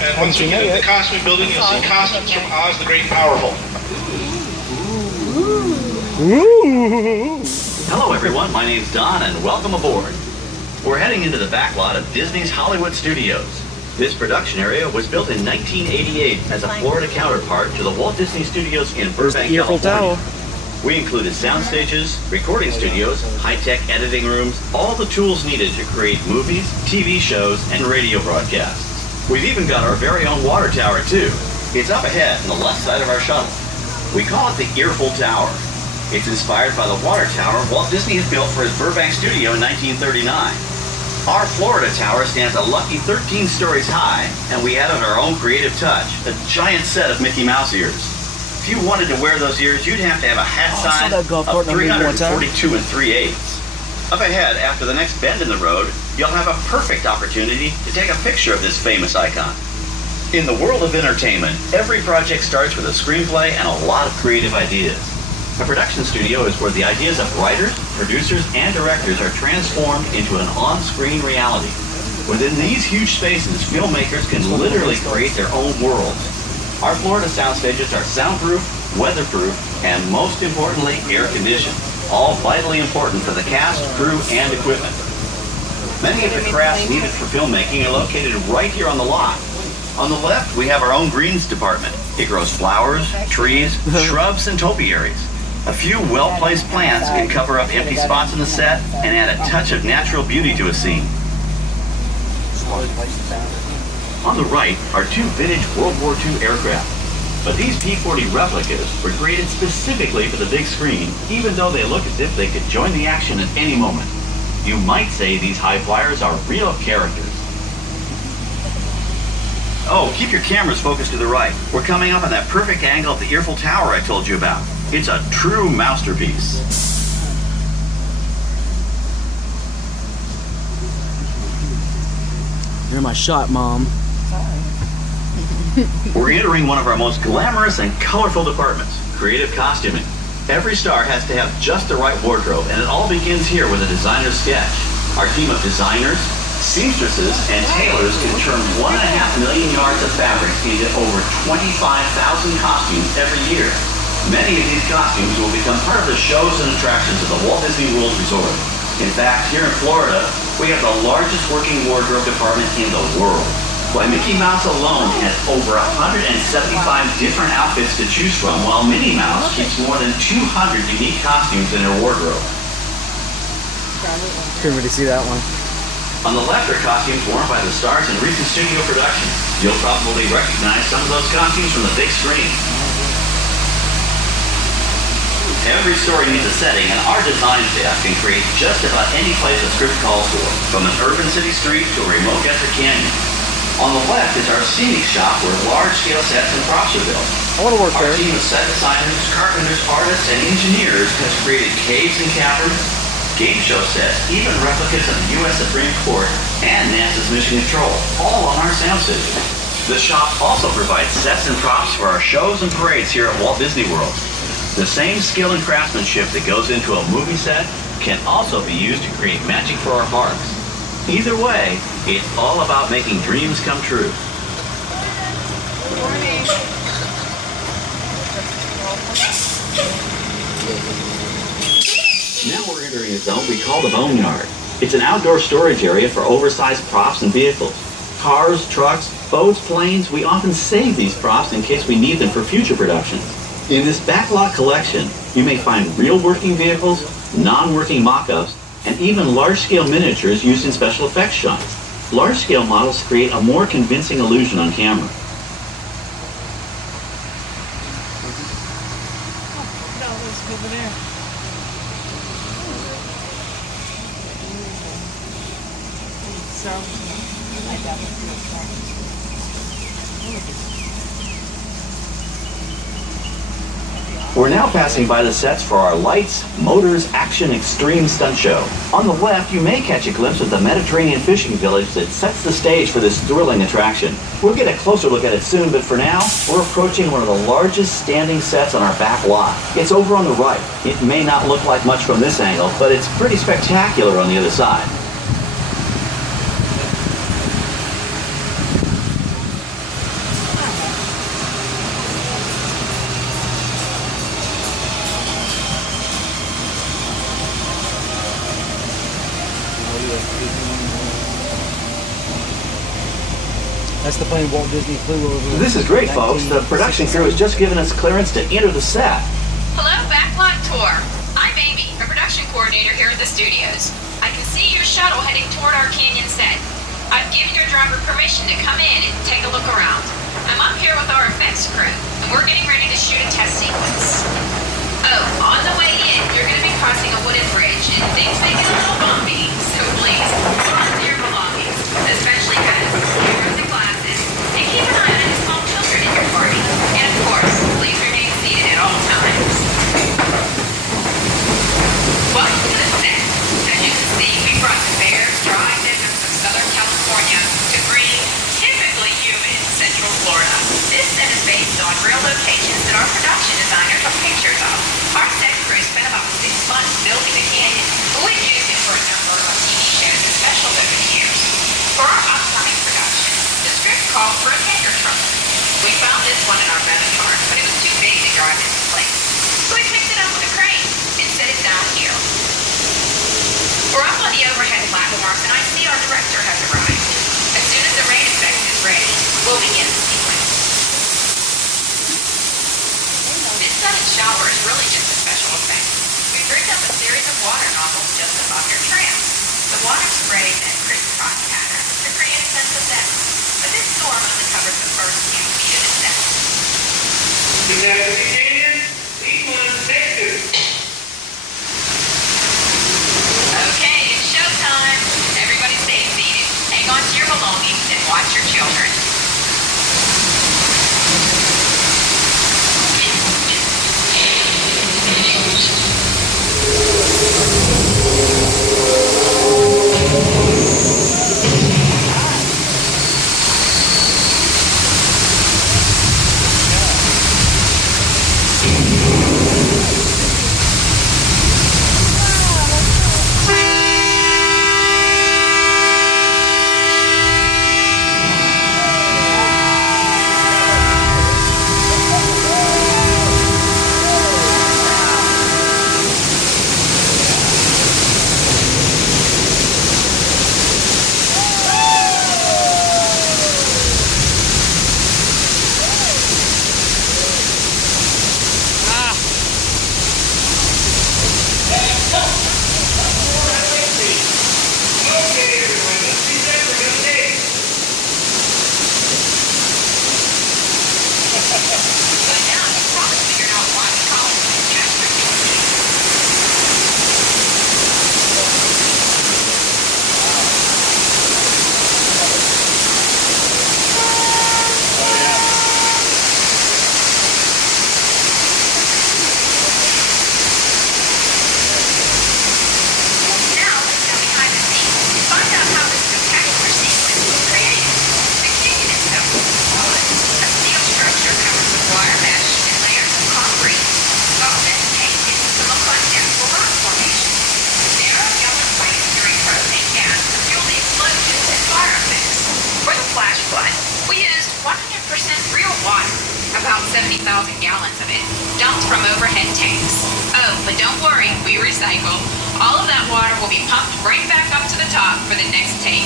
And once we get into the costume building, you'll see costumes from Oz the Great and Powerful. Hello everyone, my name's Don and welcome aboard. We're heading into the back lot of Disney's Hollywood Studios. This production area was built in 1988 as a Florida counterpart to the Walt Disney Studios in Burbank, California. We included sound stages, recording studios, high-tech editing rooms, all the tools needed to create movies, TV shows, and radio broadcasts. We've even got our very own water tower too. It's up ahead on the left side of our shuttle. We call it the Earful Tower. It's inspired by the water tower Walt Disney had built for his Burbank studio in 1939. Our Florida tower stands a lucky 13 stories high, and we added our own creative touch, a giant set of Mickey Mouse ears. If you wanted to wear those ears, you'd have to have a hat size of 342 3/8. Up ahead, after the next bend in the road, you'll have a perfect opportunity to take a picture of this famous icon. In the world of entertainment, every project starts with a screenplay and a lot of creative ideas. A production studio is where the ideas of writers, producers, and directors are transformed into an on-screen reality. Within these huge spaces, filmmakers can literally create their own worlds. Our Florida sound stages are soundproof, weatherproof, and most importantly, air-conditioned. All vitally important for the cast, crew, and equipment. Many of the crafts needed for filmmaking are located right here on the lot. On the left, we have our own greens department. It grows flowers, trees, shrubs, and topiaries. A few well-placed plants can cover up empty spots in the set and add a touch of natural beauty to a scene. On the right are two vintage World War II aircraft. But these P-40 replicas were created specifically for the big screen, even though they look as if they could join the action at any moment. You might say these high flyers are real characters. Oh, keep your cameras focused to the right. We're coming up on that perfect angle of the Earful Tower I told you about. It's a true masterpiece. You're my shot, Mom. We're entering one of our most glamorous and colorful departments, creative costuming. Every star has to have just the right wardrobe, and it all begins here with a designer's sketch. Our team of designers, seamstresses, and tailors can turn 1.5 million yards of fabric into over 25,000 costumes every year. Many of these costumes will become part of the shows and attractions of the Walt Disney World Resort. In fact, here in Florida, we have the largest working wardrobe department in the world. Why, Mickey Mouse alone has over 175 different outfits to choose from, while Minnie Mouse keeps more than 200 unique costumes in her wardrobe. Couldn't really see that one. On the left are costumes worn by the stars in recent studio productions. You'll probably recognize some of those costumes from the big screen. Every story needs a setting, and our design staff can create just about any place a script calls for, from an urban city street to a remote desert canyon. On the left is our scenic shop where large-scale sets and props are built. I want to work there. Our team of set designers, carpenters, artists, and engineers has created caves and caverns, game show sets, even replicas of the U.S. Supreme Court and NASA's Mission Control, all on our sound stage. The shop also provides sets and props for our shows and parades here at Walt Disney World. The same skill and craftsmanship that goes into a movie set can also be used to create magic for our parks. Either way, it's all about making dreams come true. Now we're entering a zone we call the Boneyard. It's an outdoor storage area for oversized props and vehicles. Cars, trucks, boats, planes, we often save these props in case we need them for future productions. In this backlot collection, you may find real working vehicles, non-working mock-ups, and even large-scale miniatures used in special effects shots. Large-scale models create a more convincing illusion on camera. We're now passing by the sets for our Lights, Motors, Action Extreme Stunt Show. On the left, you may catch a glimpse of the Mediterranean fishing village that sets the stage for this thrilling attraction. We'll get a closer look at it soon, but for now, we're approaching one of the largest standing sets on our back lot. It's over on the right. It may not look like much from this angle, but it's pretty spectacular on the other side. That's the plane Walt Disney flew over. This is great, folks. The production crew has just given us clearance to enter the set. Hello, Backlot Tour. I'm Amy, a production coordinator here at the studios. I can see your shuttle heading toward our canyon set. I've given your driver permission to come in and take a look around. I'm up here with our effects crew, and we're getting ready to shoot a test sequence. Oh, on the way in, you're going to be crossing a wooden bridge, and things may get a little bumpy, so please, hold on to your belongings, especially hats, cameras, and glasses, and keep an eye on any small children in your party. And of course, please remain seated at all times. Welcome to the set. As you can see, we brought the bare, dry deserts of Southern California to green, typically humid Central Florida. This set is based on real locations that our production designer took pictures of. Our set crew spent about 6 months building the canyon, but we've used it for a number of TV shows and specials over the years. For our upcoming production, the script called for a tanker truck. We found this one in our metal yard, but it was too big to drive into place. So we picked it up with a crane and set it down here. We're up on the overhead platforms, and I see our director has arrived. As soon as the rain effect is ready, we'll begin the sequence. This sudden shower is really just a special effect. We've rigged up a series of water nozzles just above your tram. The water sprays in a crisscross pattern to create a sense of depth. But this storm only covers the first few feet of the set. Okay, it's showtime. Everybody stay seated. Hang on to your belongings and watch your children. About 70,000 gallons of it, dumped from overhead tanks. Oh, but don't worry, we recycle. All of that water will be pumped right back up to the top for the next take.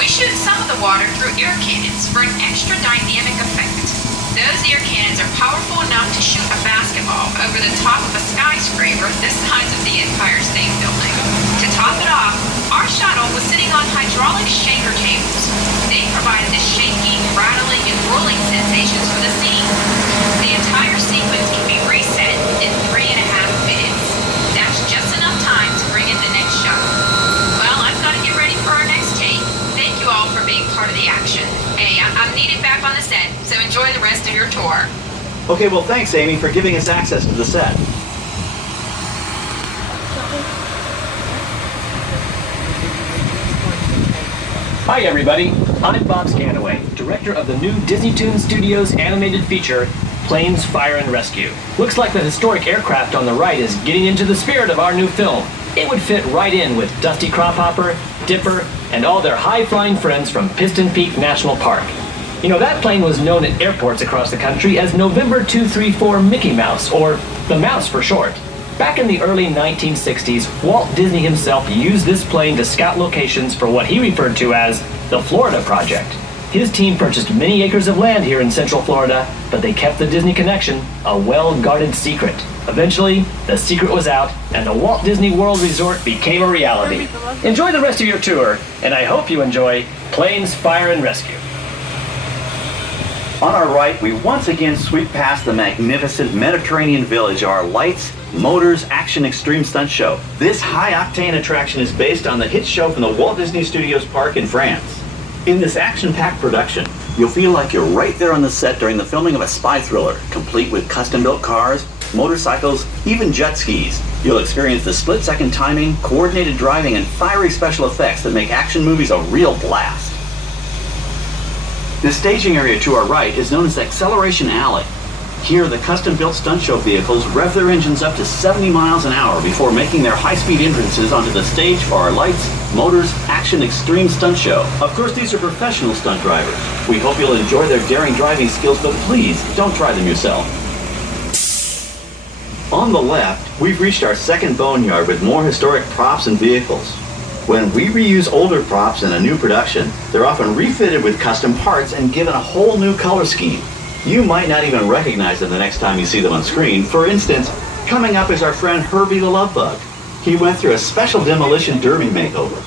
We shoot some of the water through air cannons for an extra dynamic effect. Those air cannons are powerful enough to shoot a basketball over the top of a skyscraper the size of the Empire State Building. To top it off, our shuttle was sitting on hydraulic shaker tables. They provided the shaking, rattling, and rolling sensations for the scene. The entire sequence can be reset in 3.5 minutes. That's just enough time to bring in the next shuttle. Well, I've got to get ready for our next take. Thank you all for being part of the action. Hey, I'm needed back on the set, so enjoy the rest of your tour. Okay, well, thanks, Amy, for giving us access to the set. Hi everybody, I'm Bob Scanaway, director of the new Disney Toon Studios animated feature, Planes, Fire and Rescue. Looks like the historic aircraft on the right is getting into the spirit of our new film. It would fit right in with Dusty Cropper, Dipper, and all their high-flying friends from Piston Peak National Park. You know, that plane was known at airports across the country as November 234 Mickey Mouse, or the Mouse for short. Back in the early 1960s, Walt Disney himself used this plane to scout locations for what he referred to as the Florida Project. His team purchased many acres of land here in Central Florida, but they kept the Disney connection a well-guarded secret. Eventually, the secret was out, and the Walt Disney World Resort became a reality. Enjoy the rest of your tour, and I hope you enjoy Planes, Fire, and Rescue. On our right, we once again sweep past the magnificent Mediterranean village of our Lights, Motors, Action Extreme Stunt Show. This high-octane attraction is based on the hit show from the Walt Disney Studios Park in France. In this action-packed production, you'll feel like you're right there on the set during the filming of a spy thriller, complete with custom-built cars, motorcycles, even jet skis. You'll experience the split-second timing, coordinated driving, and fiery special effects that make action movies a real blast. The staging area to our right is known as Acceleration Alley. Here, the custom-built stunt show vehicles rev their engines up to 70 miles an hour before making their high-speed entrances onto the stage for our Lights, Motors, Action Extreme Stunt Show. Of course, these are professional stunt drivers. We hope you'll enjoy their daring driving skills, but please don't try them yourself. On the left, we've reached our second boneyard with more historic props and vehicles. When we reuse older props in a new production, they're often refitted with custom parts and given a whole new color scheme. You might not even recognize them the next time you see them on screen. For instance, coming up is our friend Herbie the Love Bug. He went through a special demolition derby makeover.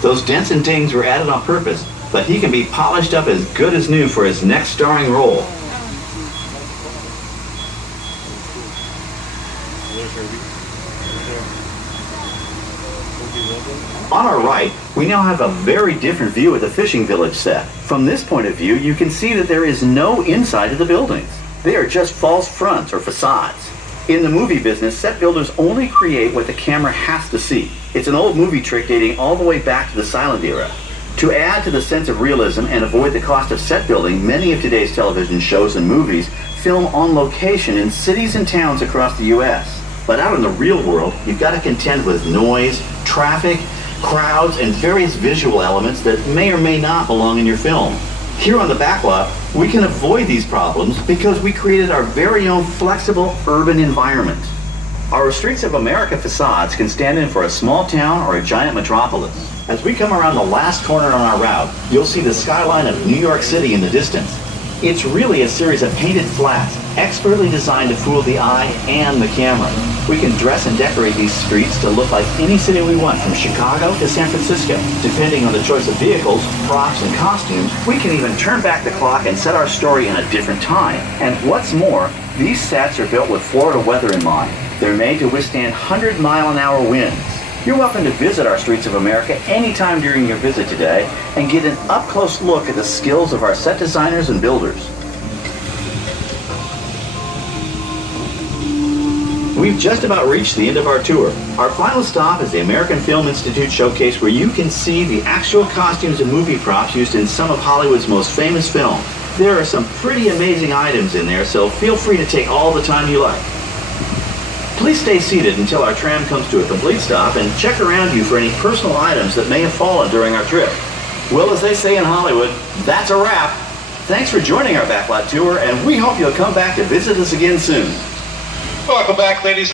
Those dents and dings were added on purpose, but he can be polished up as good as new for his next starring role. On our right, we now have a very different view of the fishing village set. From this point of view, you can see that there is no inside of the buildings. They are just false fronts or facades. In the movie business, set builders only create what the camera has to see. It's an old movie trick dating all the way back to the silent era. To add to the sense of realism and avoid the cost of set building, many of today's television shows and movies film on location in cities and towns across the U.S. But out in the real world, you've got to contend with noise, traffic, crowds, and various visual elements that may or may not belong in your film. Here on the backlot, we can avoid these problems because we created our very own flexible urban environment. Our Streets of America facades can stand in for a small town or a giant metropolis. As we come around the last corner on our route, you'll see the skyline of New York City in the distance. It's really a series of painted flats, expertly designed to fool the eye and the camera. We can dress and decorate these streets to look like any city we want, from Chicago to San Francisco. Depending on the choice of vehicles, props, and costumes, we can even turn back the clock and set our story in a different time. And what's more, these sets are built with Florida weather in mind. They're made to withstand 100-mile-an-hour winds. You're welcome to visit our Streets of America anytime during your visit today and get an up-close look at the skills of our set designers and builders. We've just about reached the end of our tour. Our final stop is the American Film Institute Showcase, where you can see the actual costumes and movie props used in some of Hollywood's most famous films. There are some pretty amazing items in there, so feel free to take all the time you like. Please stay seated until our tram comes to a complete stop and check around you for any personal items that may have fallen during our trip. Well, as they say in Hollywood, that's a wrap. Thanks for joining our backlot tour, and we hope you'll come back to visit us again soon. Welcome back, ladies